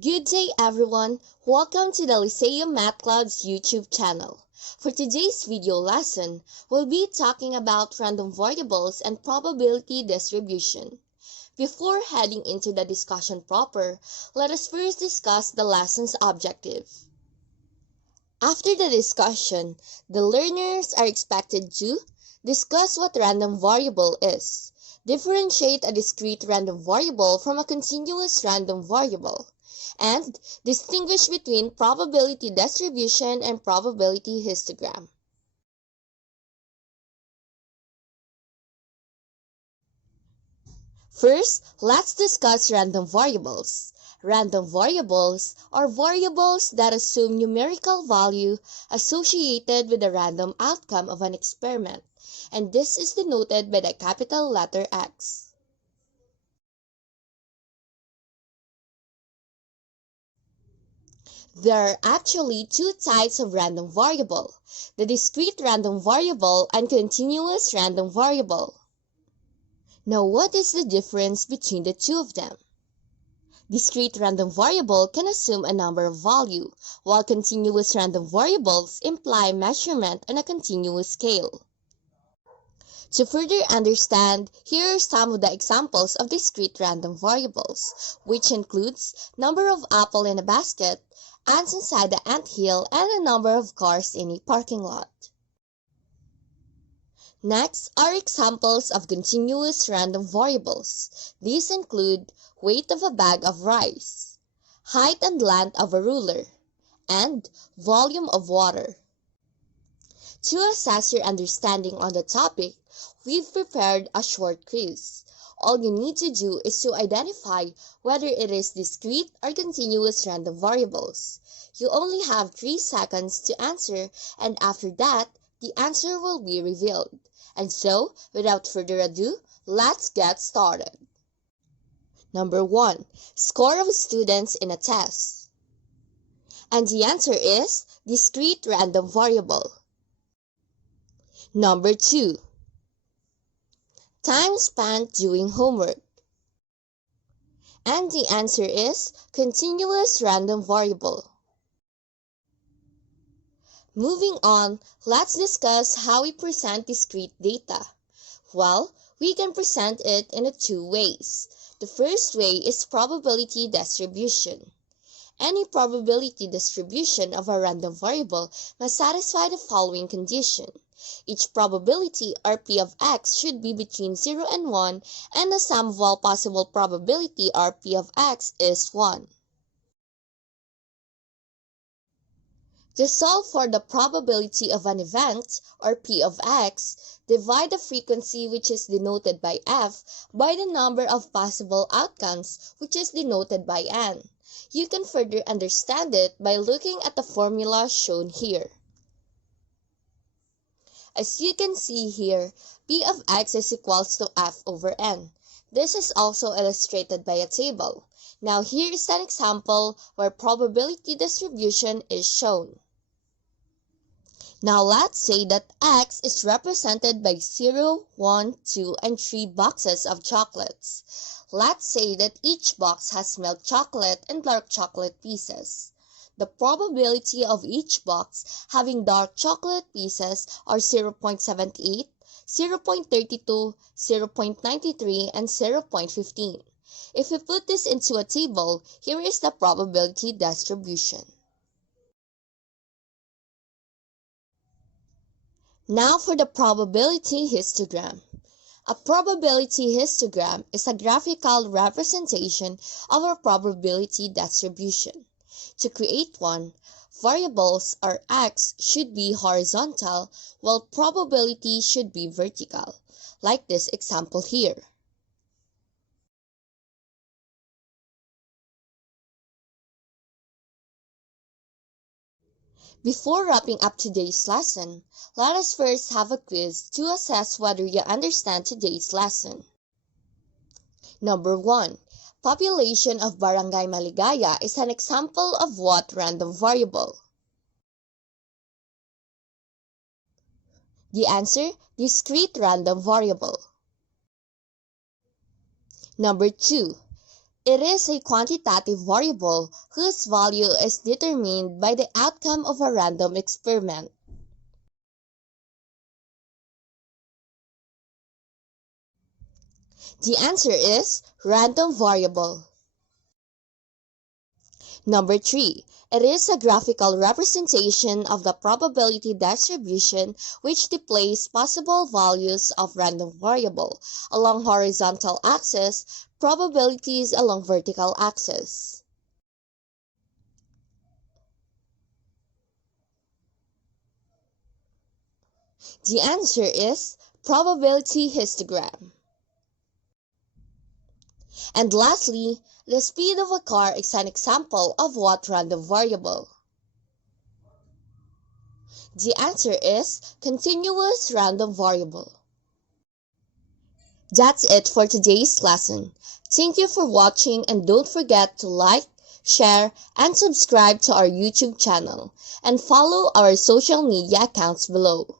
Good day everyone! Welcome to the Liceo Math Cloud's YouTube channel. For today's video lesson, we'll be talking about random variables and probability distribution. Before heading into the discussion proper, let us first discuss the lesson's objective. After the discussion, the learners are expected to discuss what random variable is, differentiate a discrete random variable from a continuous random variable, and distinguish between probability distribution and probability histogram. First, let's discuss random variables. Random variables are variables that assume numerical value associated with the random outcome of an experiment, and this is denoted by the capital letter X. There are actually two types of random variable, the discrete random variable and continuous random variable. Now, what is the difference between the two of them? Discrete random variable can assume a number of value, while continuous random variables imply measurement on a continuous scale. To further understand, here are some of the examples of discrete random variables, which includes number of apples in a basket, ants inside the anthill, and the number of cars in a parking lot. Next are examples of continuous random variables. These include weight of a bag of rice, height and length of a ruler, and volume of water. To assess your understanding on the topic, we've prepared a short quiz. All you need to do is to identify whether it is discrete or continuous random variables. You only have 3 seconds to answer, and after that, the answer will be revealed. And so, without further ado, let's get started. Number 1. Score of students in a test. And the answer is discrete random variable. Number 2. Time spent doing homework. And the answer is continuous random variable. Moving on, let's discuss how we present discrete data. Well, we can present it in 2 ways. The first way is probability distribution. Any probability distribution of a random variable must satisfy the following condition. Each probability, or P of x, should be between 0 and 1, and the sum of all possible probability, or P of x, is 1. To solve for the probability of an event, or P of x, divide the frequency, which is denoted by f, by the number of possible outcomes, which is denoted by n. You can further understand it by looking at the formula shown here. As you can see here, P of x is equals to f over n. This is also illustrated by a table. Now here is an example where probability distribution is shown. Now let's say that x is represented by 0, 1, 2, and 3 boxes of chocolates. Let's say that each box has milk chocolate and dark chocolate pieces. The probability of each box having dark chocolate pieces are 0.78, 0.32, 0.93, and 0.15. If we put this into a table, here is the probability distribution. Now for the probability histogram. A probability histogram is a graphical representation of a probability distribution. To create one, variables or x should be horizontal while probability should be vertical, like this example here. Before wrapping up today's lesson, let us first have a quiz to assess whether you understand today's lesson. Number 1. Population of Barangay Maligaya is an example of what random variable? The answer, discrete random variable. Number 2. It is a quantitative variable whose value is determined by the outcome of a random experiment. The answer is random variable. Number 3. It is a graphical representation of the probability distribution which displays possible values of random variable along horizontal axis, probabilities along vertical axis. The answer is probability histogram. And lastly, the speed of a car is an example of what random variable? The answer is continuous random variable. That's it for today's lesson. Thank you for watching and don't forget to like, share, and subscribe to our YouTube channel and follow our social media accounts below.